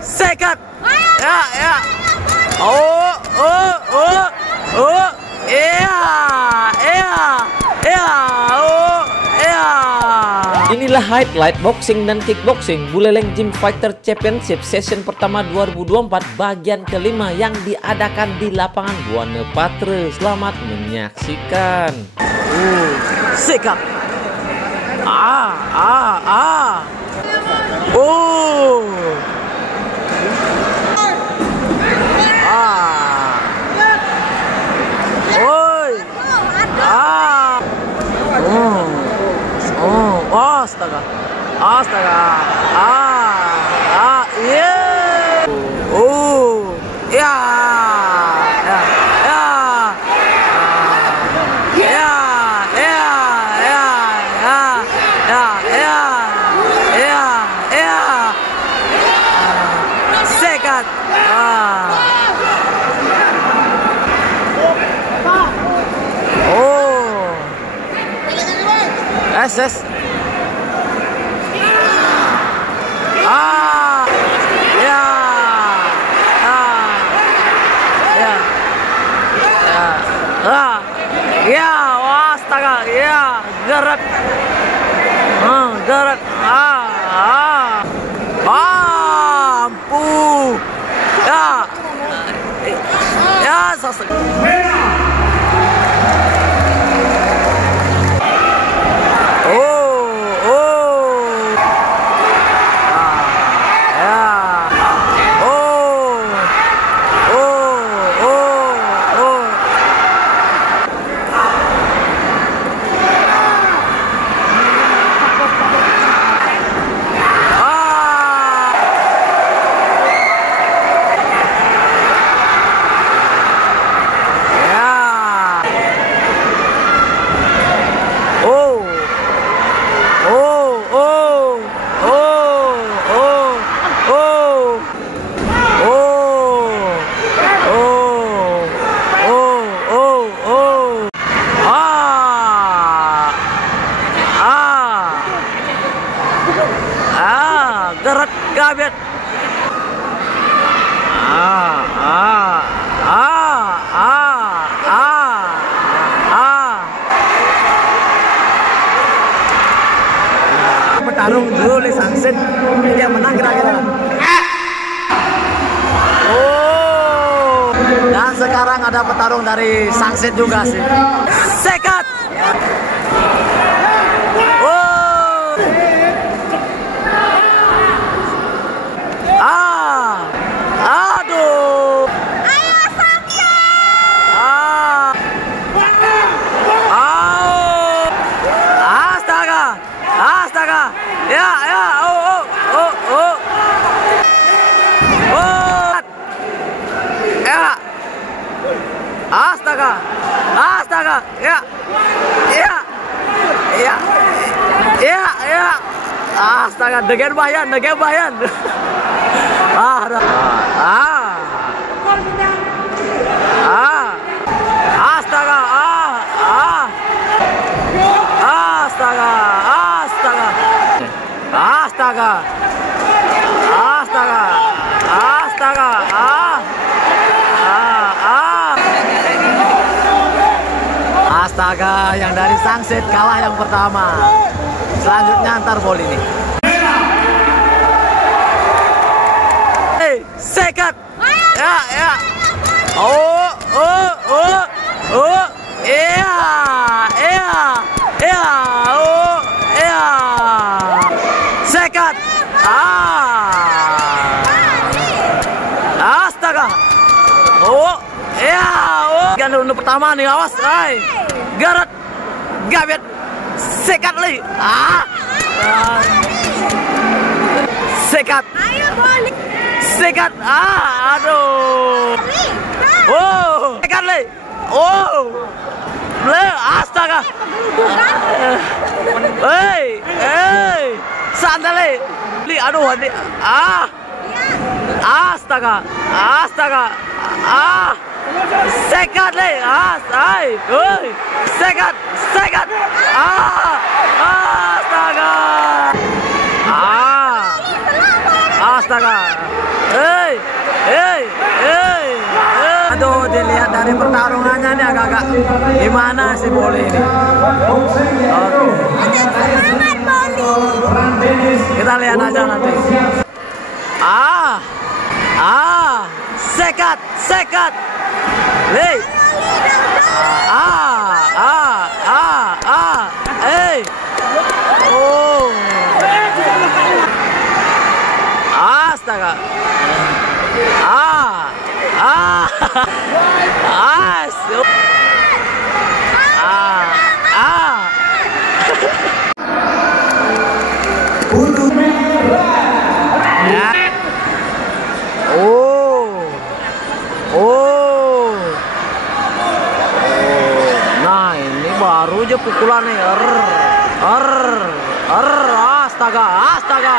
Sekat. Ya, ya. Oh, oh, oh, oh. Iya, iya, iya. Oh, iya. Inilah highlight boxing dan kickboxing Buleleng Gym Fighter Championship session pertama 2024 bagian kelima yang diadakan di lapangan Buana Patra. Selamat menyaksikan. Sekat. Oh. Oi. Astaga. Astaga. Yeah. Oh. Ya. Ya. Ya. Ya. Ya. Ya. Ya. Ya. Ya. Ya. Sekat. Oh. Yes. Ya. Ya. Ya, astaga. Ya, gerak. Gerak. Ampuh. Ya. Ya, sasek. Gerak gabet. Petarung dulu nih Sangsit. Dia menang kira-kira. Oh. Dan sekarang ada petarung dari Sangsit juga sih. Sekat. Aduh. Ayo Sakya. Astaga. Astaga. Ya, ya. Oh. Ya. Astaga. Astaga. Ya. Ya. Ya. Ya, ya. Astaga, dengan bayan. Astaga. Astaga. Astaga. Astaga. Astaga. Astaga, yang dari Sangsit kalah yang pertama. Selanjutnya antar bol ini. Sekat. Ya, ya. Oh. Iya. Oh, iya. Sekat. Astaga. Oh, iya. Kan ronde pertama nih, awas, Garet. Gabet. Sekat lagi. Sekat. Ayo balik. Sekat. Aduh. Oh, sekat lagi. Oh. Astaga. Santai. Aduh, astaga. Sekat lagi. Sekat. Astaga. astaga. Hei. Aduh, dilihat dari pertarungannya nih agak-agak gimana sih Boli ini. Kita lihat aja nanti. Sekat. Hei. Oh. Astaga. Nah, ini baru aja pukulannya. Astaga. Astaga.